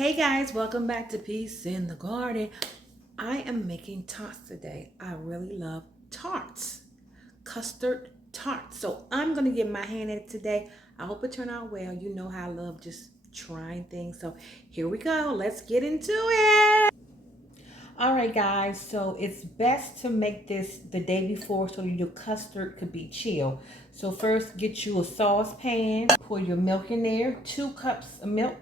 Hey guys, welcome back to Peace in the Garden. I am making tarts today. I really love tarts, custard tarts. So I'm going to get my hand at it today. I hope it turned out well. You know how I love just trying things. So here we go. Let's get into it. All right, guys. So it's best to make this the day before so your custard could be chill. So first, get you a saucepan. Pour your milk in there. 2 cups of milk.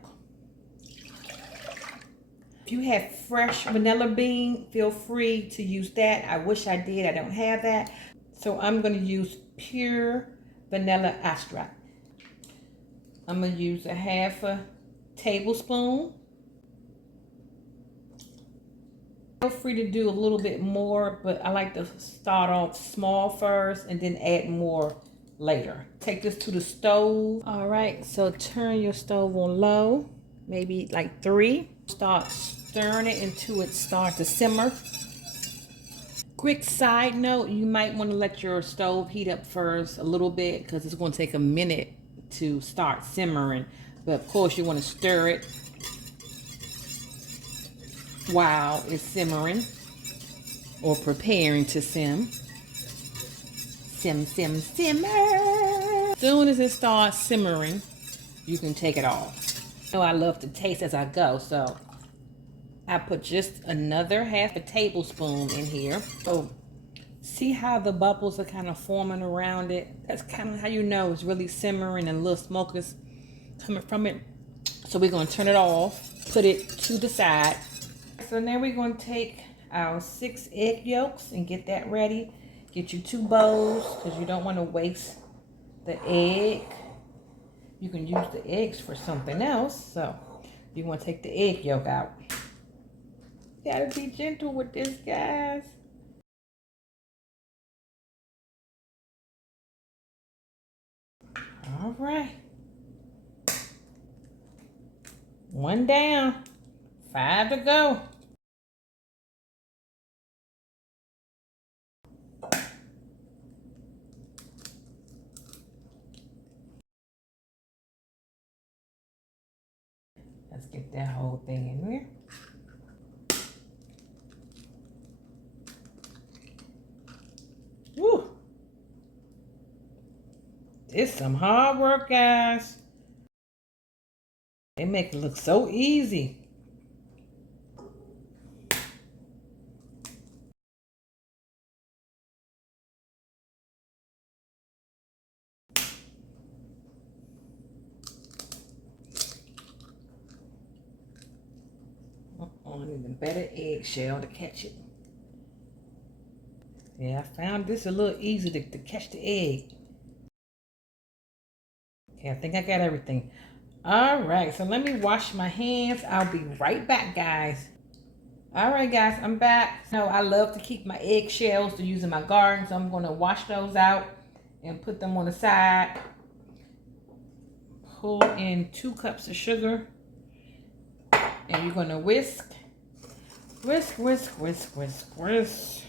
If you have fresh vanilla bean, feel free to use that. I wish I did. I don't have that. So I'm going to use pure vanilla extract. I'm going to use a half a tablespoon. Feel free to do a little bit more, but I like to start off small first and then add more later. Take this to the stove. All right, so turn your stove on low, maybe like 3. Start stirring it until it starts to simmer. Quick side note, you might want to let your stove heat up first a little bit because it's going to take a minute to start simmering. But of course you want to stir it while it's simmering or preparing to simmer. Simmer. As soon as it starts simmering, you can take it off. You know I love to taste as I go, so I put just another half a tablespoon in here. So see how the bubbles are kind of forming around it? That's kind of how you know it's really simmering and little smoke is coming from it. So we're going to turn it off, put it to the side. So now we're going to take our 6 egg yolks and get that ready. Get you 2 bowls because you don't want to waste the egg. You can use the eggs for something else. So you want to take the egg yolk out. You gotta be gentle with this, guys. All right. 1 down, 5 to go. Let's get that whole thing in there. Woo! It's some hard work, guys. They make it look so easy. I need a better eggshell to catch it. Yeah, I found this a little easy to catch the egg. Okay, I think I got everything. All right, so let me wash my hands. I'll be right back, guys. All right, guys, I'm back. So I love to keep my eggshells to use in my garden, so I'm going to wash those out and put them on the side. Pull in 2 cups of sugar, and you're going to whisk. Whisk, whisk, whisk, whisk, whisk.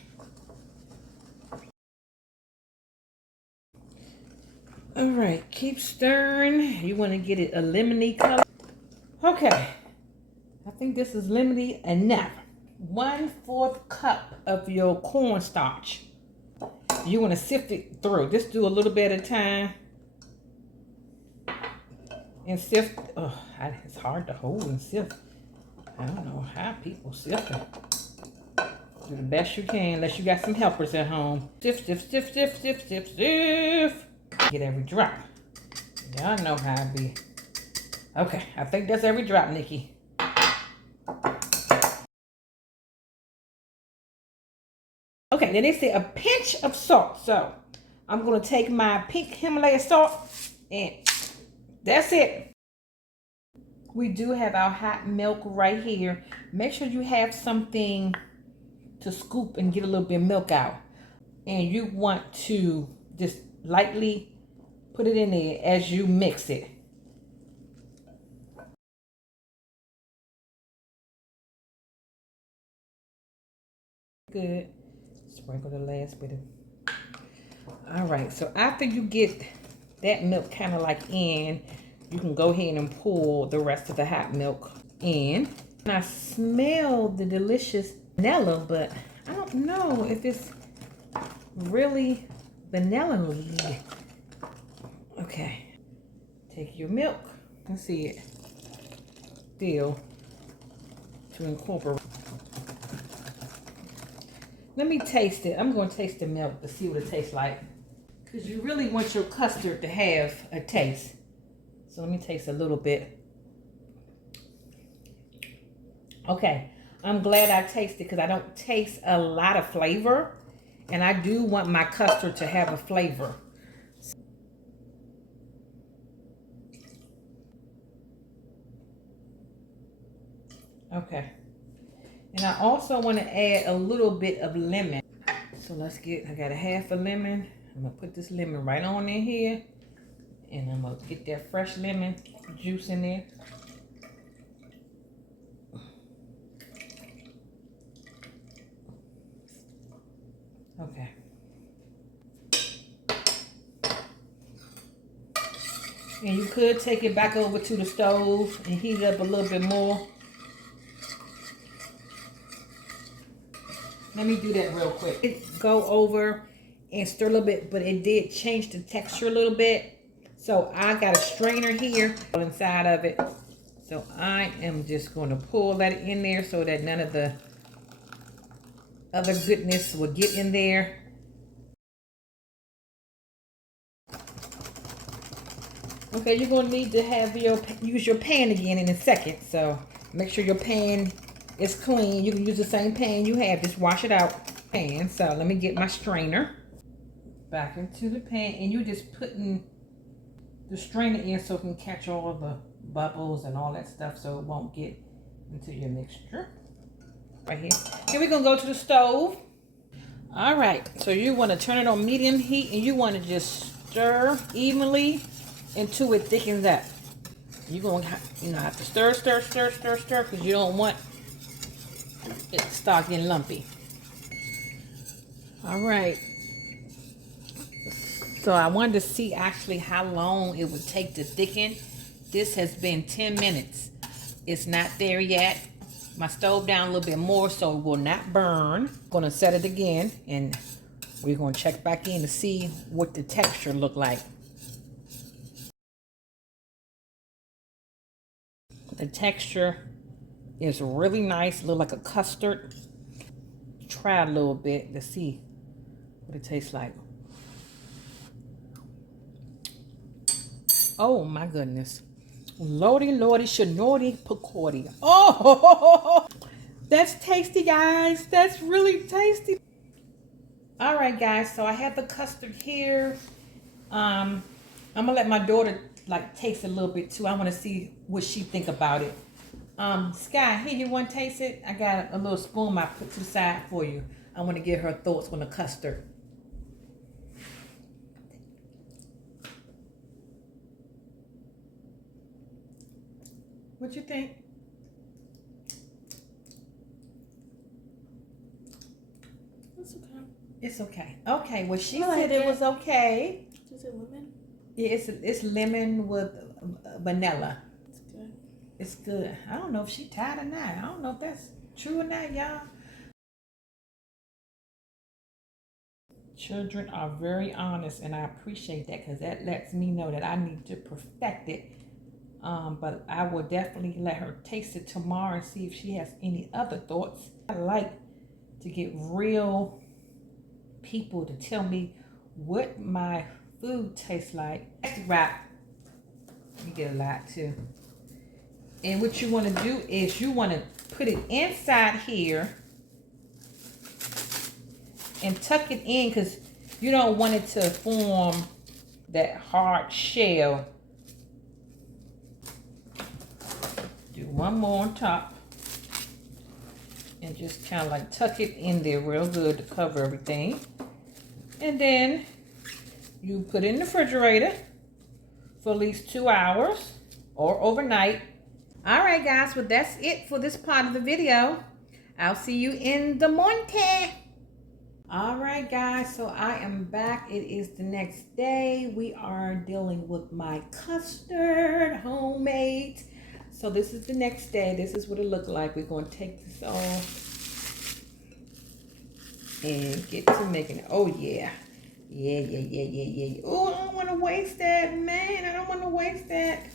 All right, keep stirring. You want to get it a lemony color. Okay, I think this is lemony enough. 1/4 cup of your cornstarch. You want to sift it through. Just do a little bit at a time. And sift. Oh, it's hard to hold and sift. I don't know how people sift it. Do the best you can, unless you got some helpers at home. Sift, sift, sift, sift, sift, sift, sift. Get every drop. Y'all know how it be. Okay, I think that's every drop, Nikki. Okay, then they say a pinch of salt. So I'm going to take my pink Himalaya salt and that's it. We do have our hot milk right here. Make sure you have something to scoop and get a little bit of milk out. And you want to just lightly put it in there as you mix it. Good. Sprinkle the last bit of. All right, so after you get that milk kind of like in, you can go ahead and pour the rest of the hot milk in. And I smell the delicious vanilla, but I don't know if it's really vanilla. Okay, take your milk. Let's see it. Still to incorporate. Let me taste it. I'm going to taste the milk to see what it tastes like. Because you really want your custard to have a taste. So let me taste a little bit. Okay, I'm glad I tasted because I don't taste a lot of flavor. And I do want my custard to have a flavor. Okay. And I also want to add a little bit of lemon. So I got a half a lemon. I'm going to put this lemon right on in here. And I'm going to get that fresh lemon juice in there. Okay. And you could take it back over to the stove and heat it up a little bit more. Let me do that real quick. Go over and stir a little bit, but it did change the texture a little bit. So I got a strainer here inside of it. So I am just going to pull that in there so that none of the other goodness will get in there. Okay, you're going to need to use your pan again in a second. So make sure your pan is clean. You can use the same pan you have. Just wash it out. Pan. So let me get my strainer back into the pan. And you're just putting the strainer in so it can catch all of the bubbles and all that stuff so it won't get into your mixture. Right here. Here we're going to go to the stove. All right. So you want to turn it on medium heat and you want to just stir evenly until it thickens up. You're going to have to stir because you don't want it to start getting lumpy. All right. So I wanted to see actually how long it would take to thicken. This has been 10 minutes. It's not there yet. My stove down a little bit more so it will not burn. I'm going to set it again and we're going to check back in to see what the texture look like. The texture is really nice. Look like a custard. Try a little bit to see what it tastes like. Oh my goodness. Lordy, lordy, shanordy, pacordy. Oh, that's tasty, guys. That's really tasty. All right, guys. So I have the custard here. I'm gonna let my daughter taste a little bit too. I want to see what she think about it. Sky, here, you want to taste it? I got a little spoon I put to the side for you. I want to get her thoughts on the custard. What you think? It's okay. It's okay. Okay, well she said it was okay. Is it lemon? Yeah, it's lemon with vanilla. It's good. It's good. I don't know if she tired or not. I don't know if that's true or not, y'all. Children are very honest, and I appreciate that because that lets me know that I need to perfect it. But I will definitely let her taste it tomorrow and see if she has any other thoughts. I like to get real people to tell me what my food tastes like. Wrap. You get a lot too. And what you want to do is you want to put it inside here and tuck it in because you don't want it to form that hard shell. Do one more on top and just kind of tuck it in there real good to cover everything. And then you put it in the refrigerator for at least 2 hours or overnight. All right, guys, well, that's it for this part of the video. I'll see you in the morning. All right, guys, so I am back. It is the next day. We are dealing with my custard, homemade. So this is the next day. This is what it looked like. We're going to take this off and get to making it. Oh, yeah. Yeah. Oh, I don't want to waste that, man. I don't want to waste that.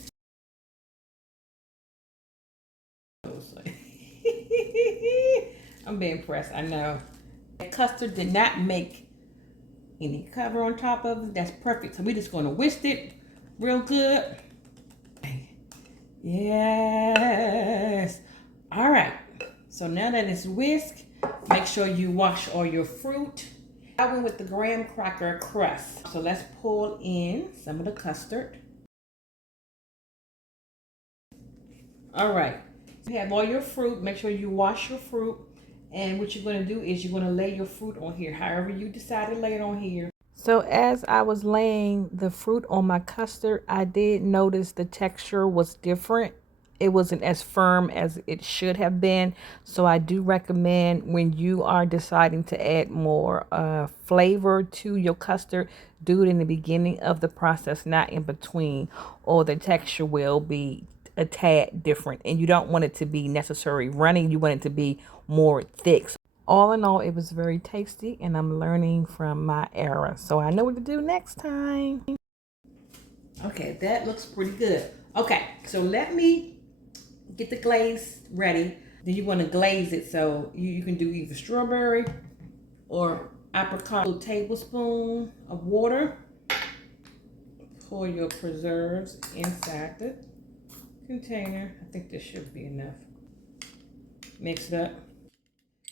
I'm being pressed, I know. The custard did not make any cover on top of it. That's perfect. So we're just going to whisk it real good. Yes. All right. So now that it's whisked, make sure you wash all your fruit. I went with the graham cracker crust. So let's pull in some of the custard. All right. You have all your fruit. Make sure you wash your fruit. And what you're going to do is you're going to lay your fruit on here, however you decide to lay it on here. So as I was laying the fruit on my custard, I did notice the texture was different. It wasn't as firm as it should have been. So I do recommend when you are deciding to add more flavor to your custard, do it in the beginning of the process, not in between, or the texture will be a tad different. And you don't want it to be necessarily running. You want it to be more thick. So all in all, it was very tasty, and I'm learning from my error. So I know what to do next time. Okay, that looks pretty good. Okay, so let me get the glaze ready. Then you want to glaze it, so you can do either strawberry or apricot. A tablespoon of water. Pour your preserves inside the container. I think this should be enough. Mix it up.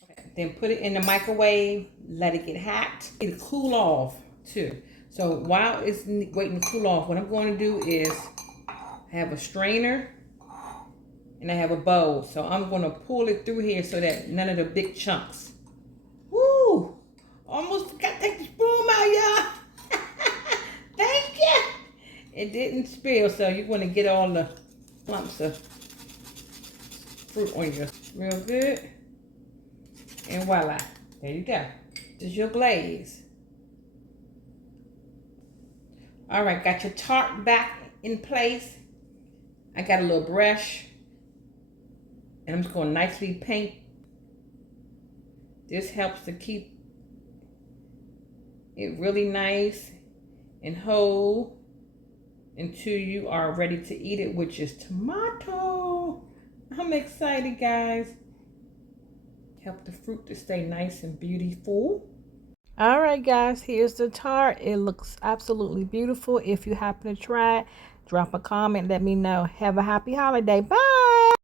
Okay, then put it in the microwave. Let it get hot. It'll cool off too. So while it's waiting to cool off, what I'm going to do is have a strainer and I have a bowl. So I'm going to pull it through here so that none of the big chunks. Woo! Almost forgot to take the spoon out, y'all. Thank you. It didn't spill, so you want to get all the lumps of fruit on you real good. And voila, there you go. This is your glaze. All right, got your tart back in place. I got a little brush, and I'm just going to nicely paint. This helps to keep it really nice and whole until you are ready to eat it, which is tomato. I'm excited, guys. Help the fruit to stay nice and beautiful. All right, guys, here's the tart. It looks absolutely beautiful. If you happen to try it, drop a comment, let me know. Have a happy holiday. Bye.